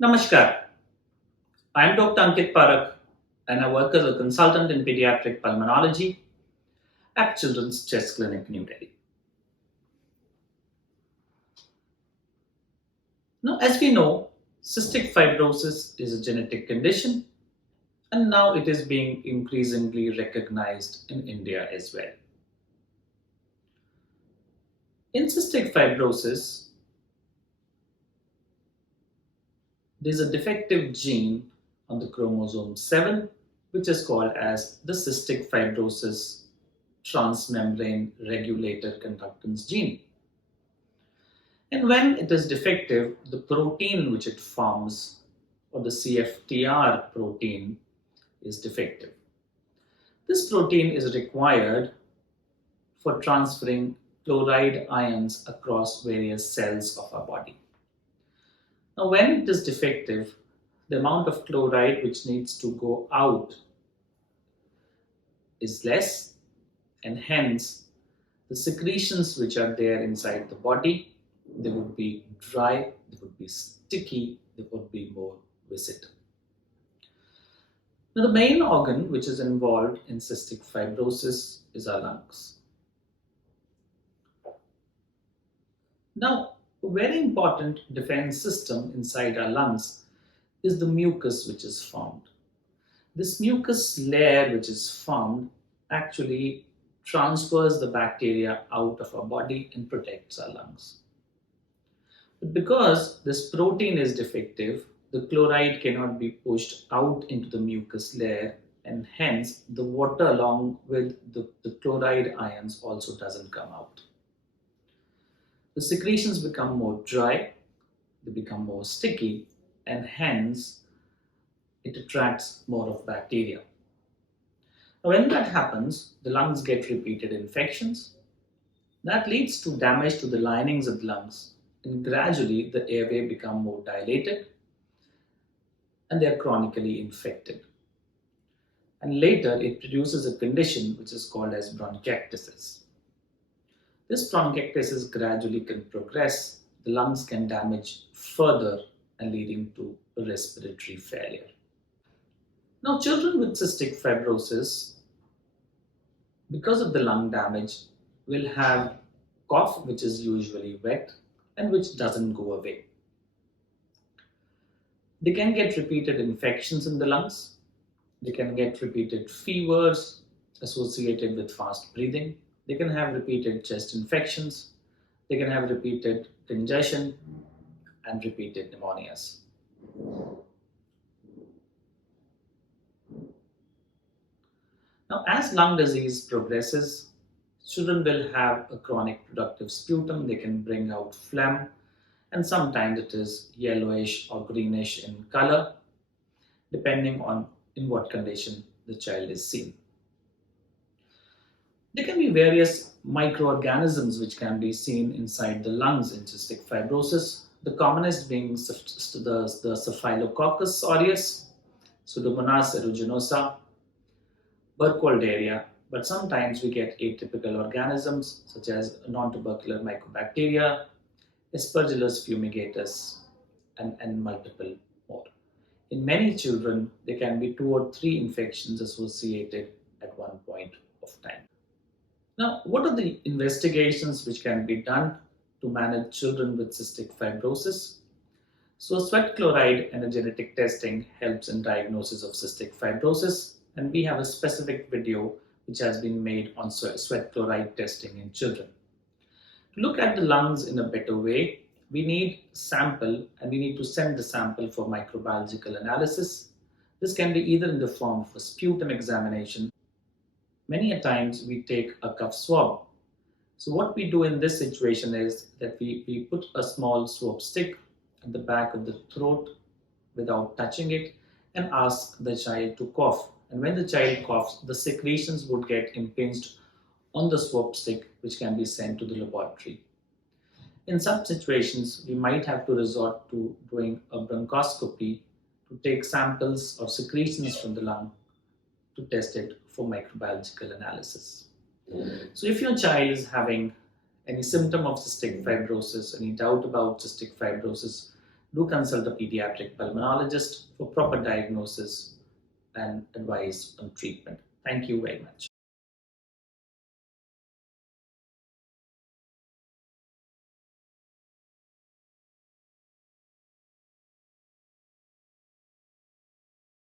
Namaskar. I am Dr. Ankit Parakh and I work as a consultant in pediatric pulmonology at Children's Chest Clinic, New Delhi. Now, as we know, cystic fibrosis is a genetic condition and now it is being increasingly recognized in India as well. In cystic fibrosis, there is a defective gene on the chromosome 7 which is called as the cystic fibrosis transmembrane regulator conductance gene. And when it is defective, the protein which it forms, or the CFTR protein, is defective. This protein is required for transferring chloride ions across various cells of our body. Now, when it is defective, the amount of chloride which needs to go out is less, and hence the secretions which are there inside the body, they would be dry, they would be sticky, they would be more viscid. Now, the main organ which is involved in cystic fibrosis is our lungs. Now, a very important defense system inside our lungs is the mucus which is formed. This mucus layer which is formed actually transfers the bacteria out of our body and protects our lungs. But because this protein is defective, the chloride cannot be pushed out into the mucus layer, and hence the water along with the chloride ions also doesn't come out. The secretions become more dry, they become more sticky, and hence it attracts more of bacteria. Now, when that happens, the lungs get repeated infections. That leads to damage to the linings of the lungs, and gradually the airway become more dilated and they are chronically infected. And later it produces a condition which is called as bronchiectasis. This bronchiectasis gradually can progress, the lungs can damage further and leading to respiratory failure. Now, children with cystic fibrosis, because of the lung damage, will have cough which is usually wet and which doesn't go away. They can get repeated infections in the lungs. They can get repeated fevers associated with fast breathing. They can have repeated chest infections. They can have repeated congestion and repeated pneumonias. Now, as lung disease progresses, children will have a chronic productive sputum. They can bring out phlegm, and sometimes it is yellowish or greenish in color, depending on in what condition the child is seen. There can be various microorganisms which can be seen inside the lungs in cystic fibrosis, the commonest being the Staphylococcus aureus, Pseudomonas aeruginosa, Burkholderia, but sometimes we get atypical organisms such as non-tubercular mycobacteria, Aspergillus fumigatus, and multiple more. In many children, there can be 2 or 3 infections associated at one point of time. Now, what are the investigations which can be done to manage children with cystic fibrosis? So, sweat chloride and a genetic testing helps in diagnosis of cystic fibrosis, and we have a specific video which has been made on sweat chloride testing in children. To look at the lungs in a better way, we need sample and we need to send the sample for microbiological analysis. This can be either in the form of a sputum examination. Many a times we take a cough swab. So what we do in this situation is that we put a small swab stick at the back of the throat without touching it and ask the child to cough. And when the child coughs, the secretions would get impinged on the swab stick, which can be sent to the laboratory. In some situations, we might have to resort to doing a bronchoscopy to take samples or secretions from the lung to test it for microbiological analysis. So if your child is having any symptom of cystic fibrosis, any doubt about cystic fibrosis, Do consult a pediatric pulmonologist for proper diagnosis and advice on treatment. Thank you very much.